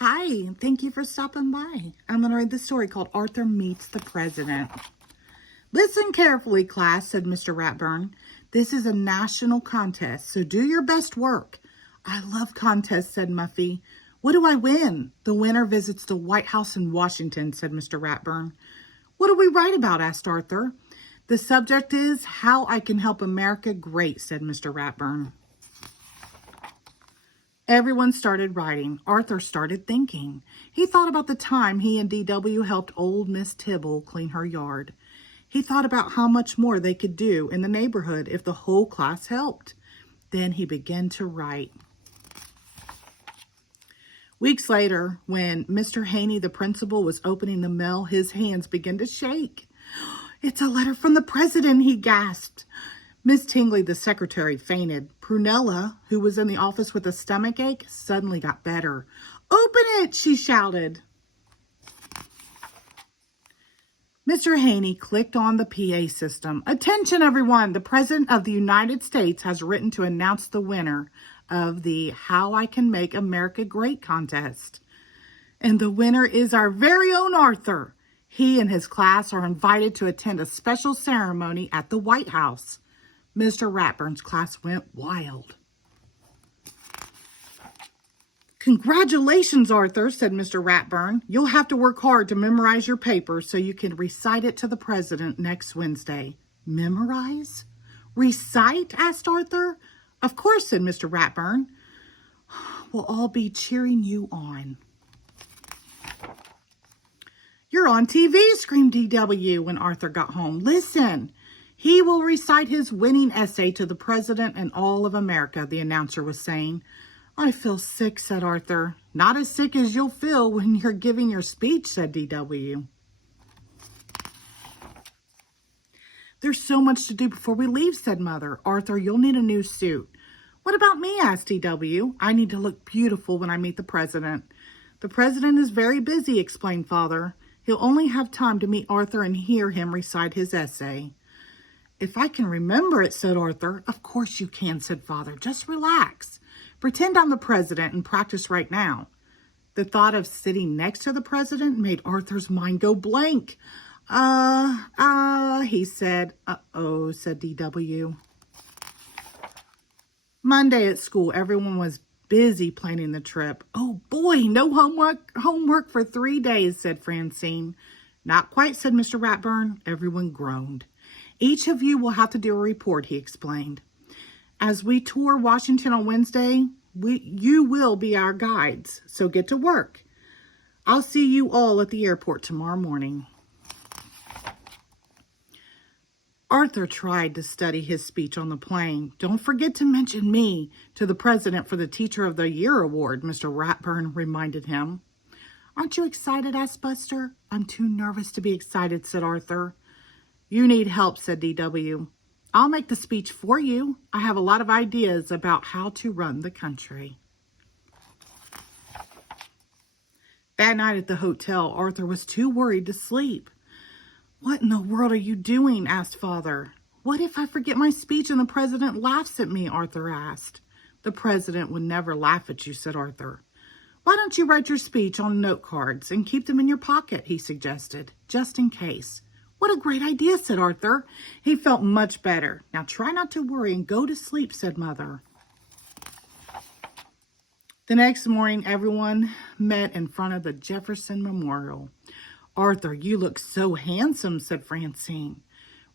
Hi, thank you for stopping by. I'm going to read the story called Arthur Meets the President. Listen carefully, class, said Mr. Ratburn. This is a national contest, so do your best work. I love contests, said Muffy. What do I win? The winner visits the White House in Washington, said Mr. Ratburn. What do we write about? Asked Arthur. The subject is How I Can Help America Great, said Mr. Ratburn. Everyone started writing. Arthur started thinking. He thought about the time he and D.W. helped old Miss Tibble clean her yard. He thought about how much more they could do in the neighborhood if the whole class helped. Then he began to write. Weeks later, when Mr. Haney, the principal, was opening the mail, his hands began to shake. "It's a letter from the president," he gasped. Miss Tingley, the secretary, fainted. Prunella, who was in the office with a stomach ache, suddenly got better. "Open it," she shouted. Mr. Haney clicked on the PA system. "Attention, everyone. The President of the United States has written to announce the winner of the How I Can Make America Great contest. And the winner is our very own Arthur. He and his class are invited to attend a special ceremony at the White House." Mr. Ratburn's class went wild. "Congratulations, Arthur," said Mr. Ratburn. "You'll have to work hard to memorize your paper so you can recite it to the president next Wednesday." "Memorize? Recite?" asked Arthur. "Of course," said Mr. Ratburn. "We'll all be cheering you on." "You're on TV," screamed D.W. when Arthur got home. "Listen. He will recite his winning essay to the president and all of America," the announcer was saying. "I feel sick," said Arthur. "Not as sick as you'll feel when you're giving your speech," said D.W. "There's so much to do before we leave," said Mother. "Arthur, you'll need a new suit." "What about me?" asked D.W. "I need to look beautiful when I meet the president." "The president is very busy," explained Father. "He'll only have time to meet Arthur and hear him recite his essay." "If I can remember it," said Arthur. "Of course you can," said Father. "Just relax. Pretend I'm the president and practice right now." The thought of sitting next to the president made Arthur's mind go blank. He said. "Uh-oh," said D.W. Monday at school, everyone was busy planning the trip. "Oh boy, no homework for 3 days," said Francine. "Not quite," said Mr. Ratburn. Everyone groaned. "Each of you will have to do a report," he explained. "As we tour Washington on Wednesday, you will be our guides, so get to work. I'll see you all at the airport tomorrow morning." Arthur tried to study his speech on the plane. "Don't forget to mention me to the president for the Teacher of the Year award," Mr. Ratburn reminded him. "Aren't you excited?" asked Buster. "I'm too nervous to be excited," said Arthur. "You need help," said D.W. "I'll make the speech for you. I have a lot of ideas about how to run the country." That night at the hotel, Arthur was too worried to sleep. "What in the world are you doing?" asked Father. "What if I forget my speech and the president laughs at me?" Arthur asked. "The president would never laugh at you," said Arthur. "Why don't you write your speech on note cards and keep them in your pocket?" he suggested, "just in case." "What a great idea," said Arthur. He felt much better. "Now try not to worry and go to sleep," said Mother. The next morning, everyone met in front of the Jefferson Memorial. "Arthur, you look so handsome," said Francine.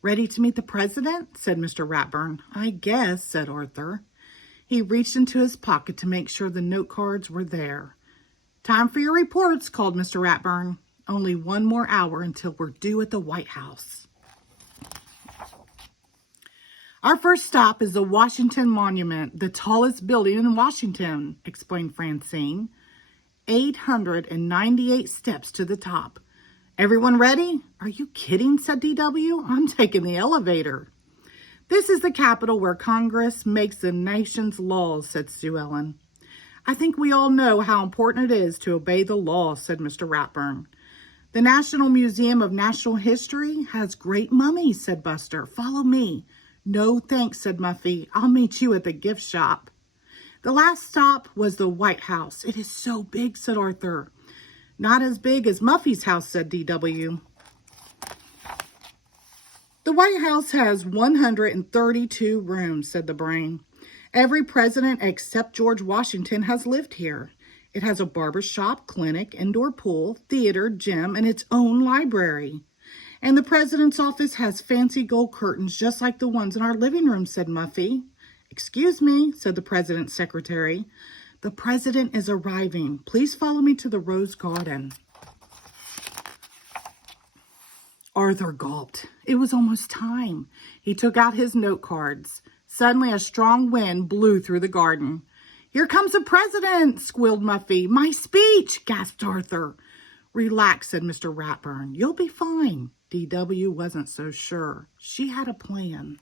"Ready to meet the president?" said Mr. Ratburn. "I guess," said Arthur. He reached into his pocket to make sure the note cards were there. "Time for your reports," called Mr. Ratburn. "Only 1 more hour until we're due at the White House." "Our first stop is the Washington Monument, the tallest building in Washington," explained Francine. 898 steps to the top. "Everyone ready?" "Are you kidding?" said D.W. "I'm taking the elevator." "This is the Capitol where Congress makes the nation's laws," said Sue Ellen. "I think we all know how important it is to obey the law," said Mr. Ratburn. "The National Museum of Natural History has great mummies," said Buster. "Follow me." "No, thanks," said Muffy. "I'll meet you at the gift shop." The last stop was the White House. It is so big, said Arthur. Not as big as Muffy's house, said D.W. The White House has 132 rooms, said the brain. Every president except George Washington has lived here. It has a barber shop, clinic, indoor pool, theater, gym, and its own library. And the president's office has fancy gold curtains just like the ones in our living room, said Muffy. Excuse me, said the president's secretary. The president is arriving. Please follow me to the Rose Garden. Arthur gulped. It was almost time. He took out his note cards. Suddenly, a strong wind blew through the garden. Here comes the president, squealed Muffy. My speech, gasped Arthur. Relax, said Mr. Ratburn. You'll be fine. D.W. wasn't so sure. She had a plan.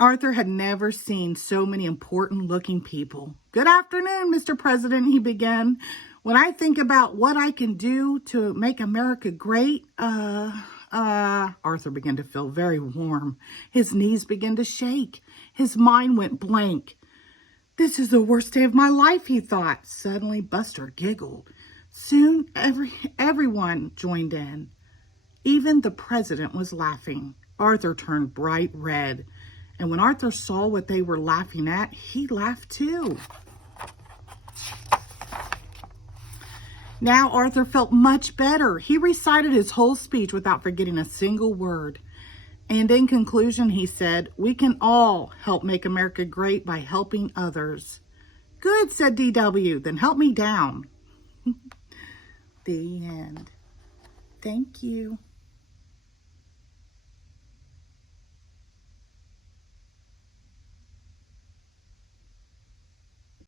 Arthur had never seen so many important-looking people. Good afternoon, Mr. President, he began. When I think about what I can do to make America great, Arthur began to feel very warm. His knees began to shake. His mind went blank. This is the worst day of my life, he thought. Suddenly, Buster giggled. Soon, everyone joined in. Even the president was laughing. Arthur turned bright red. And when Arthur saw what they were laughing at, he laughed too. Now Arthur felt much better. He recited his whole speech without forgetting a single word. And in conclusion, he said, we can all help make America great by helping others. Good, said D.W. Then help me down. The end. Thank you.